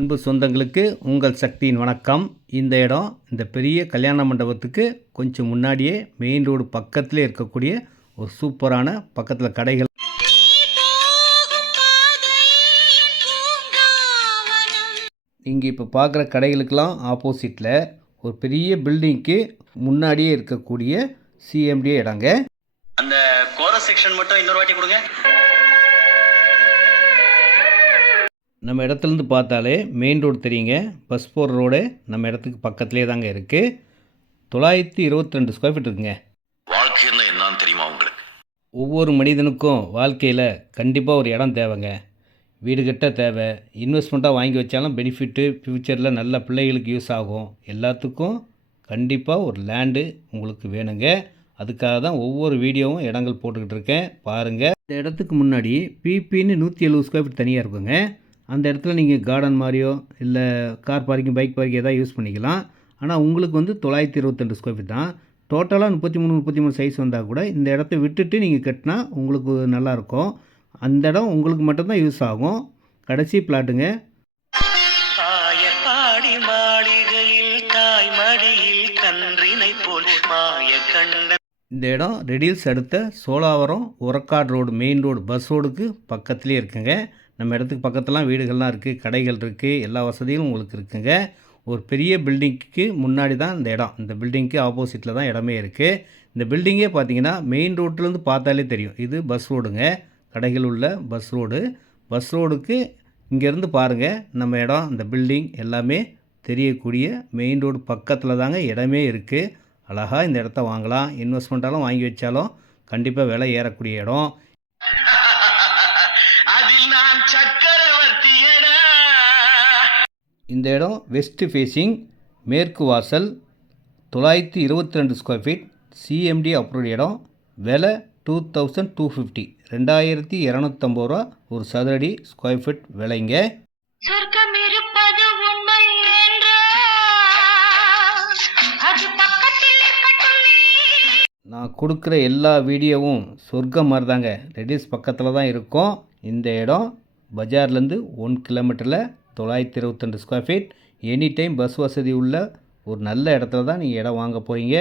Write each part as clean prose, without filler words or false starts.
அன்பு சொந்தங்களுக்கு உங்கள் சக்தியின் வணக்கம். இந்த இடம் இந்த பெரிய கல்யாண மண்டபத்துக்கு கொஞ்சம் முன்னாடியே மெயின் ரோடு பக்கத்திலே இருக்கக்கூடிய ஒரு சூப்பரான பக்கத்தில் கடைகள். நீங்கள் இப்போ பார்க்குற கடைகளுக்கெல்லாம் ஆப்போசிட்டில் ஒரு பெரிய பில்டிங்க்கு முன்னாடியே இருக்கக்கூடிய சிஎம்டிஏ இடங்க. அந்த கோரஸ் செக்ஷன் மட்டும் இன்னொரு வாட்டி கொடுங்க. நம்ம இடத்துலேருந்து பார்த்தாலே மெயின் ரோடு தெரியுங்க. பஸ் போகிற ரோடு நம்ம இடத்துக்கு பக்கத்துலேயே தாங்க இருக்குது. 922 ஸ்கொயர் ஃபீட் இருக்குங்க. வாழ்க்கைன்னா என்னன்னு தெரியுமா உங்களுக்கு? ஒவ்வொரு மனிதனுக்கும் வாழ்க்கையில் கண்டிப்பாக ஒரு இடம் தேவைங்க. வீடு கட்ட தேவை, இன்வெஸ்ட்மெண்ட்டாக வாங்கி வச்சாலும் பெனிஃபிட்டு, ஃப்யூச்சரில் நல்ல பிள்ளைகளுக்கு யூஸ் ஆகும். எல்லாத்துக்கும் கண்டிப்பாக ஒரு லேண்டு உங்களுக்கு வேணுங்க. அதுக்காக தான் ஒவ்வொரு வீடியோவும் இடங்கள் போட்டுக்கிட்டு இருக்கேன், பாருங்கள். இந்த இடத்துக்கு முன்னாடி பிபின்னு 170 ஸ்கொயர் ஃபீட் தனியாக இருக்குங்க. அந்த இடத்துல நீங்கள் கார்டன் மாதிரியோ இல்லை கார் பார்க்கிங், பைக் பார்க்கிங் எதாவது யூஸ் பண்ணிக்கலாம். ஆனால் உங்களுக்கு வந்து 922 ஸ்கொயர் ஃபீட் தான். டோட்டலாக 33 சைஸ் வந்தால் கூட இந்த இடத்த விட்டுட்டு நீங்கள் கட்டினா உங்களுக்கு நல்லாயிருக்கும். அந்த இடம் உங்களுக்கு மட்டும்தான் யூஸ் ஆகும். கடைசி பிளாட்டுங்க. இந்த இடம் ரெடில்ஸ் அடுத்த Cholavaram Urakkadu road main road bus ரோடுக்கு பக்கத்துலேயே இருக்குங்க. நம்ம இடத்துக்கு பக்கத்துலாம் வீடுகள்லாம் இருக்குது, கடைகள் இருக்குது, எல்லா வசதியும் உங்களுக்கு இருக்குங்க. ஒரு பெரிய பில்டிங்க்கு முன்னாடி தான் இந்த இடம். இந்த பில்டிங்க்கு ஆப்போசிட்டில் தான் இடமே இருக்குது. இந்த பில்டிங்கே பார்த்தீங்கன்னா மெயின் ரோட்லேருந்து பார்த்தாலே தெரியும். இது பஸ் ரோடுங்க, கடைகள் உள்ள பஸ் ரோடு. பஸ் ரோடுக்கு இங்கேருந்து பாருங்கள் நம்ம இடம், இந்த பில்டிங் எல்லாமே தெரியக்கூடிய மெயின் ரோடு பக்கத்தில் தாங்க இடமே இருக்குது. அழகாக இந்த இடத்த வாங்கலாம். இன்வெஸ்ட்மெண்ட்டாலும் வாங்கி வச்சாலும் கண்டிப்பாக விலை ஏறக்கூடிய இடம். இந்த இடம் வெஸ்ட் ஃபேஸிங், மேற்கு வாசல், 922 ஸ்கொயர் ஃபீட், சிஎம்டி அப்ரூவ்ட் இடம். விலை 2250, 2250 ரூபா ஒரு சதுரடி ஸ்கொயர் ஃபீட் விலைங்க. நான் கொடுக்குற எல்லா வீடியோவும் சொர்க்கம் மாதிரி தாங்க. ரெடில்ஸ் பக்கத்தில் தான் இருக்கும். இந்த இடம் பஜார்லேருந்து 1 கிலோமீட்டரில் 922 square feet, any time bus வசதி உள்ள ஒரு நல்ல இடத்துல தான் நீங்கள் இடம் வாங்க போகிறீங்க.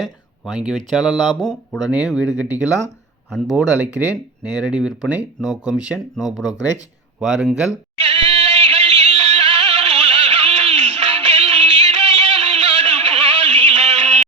வாங்கி வச்சாலும் லாபம், உடனே வீடு கட்டிக்கலாம். அன்போடு அழைக்கிறேன். நேரடி விற்பனை, நோ கமிஷன், நோ புரோக்கரேஜ். வாருங்கள்.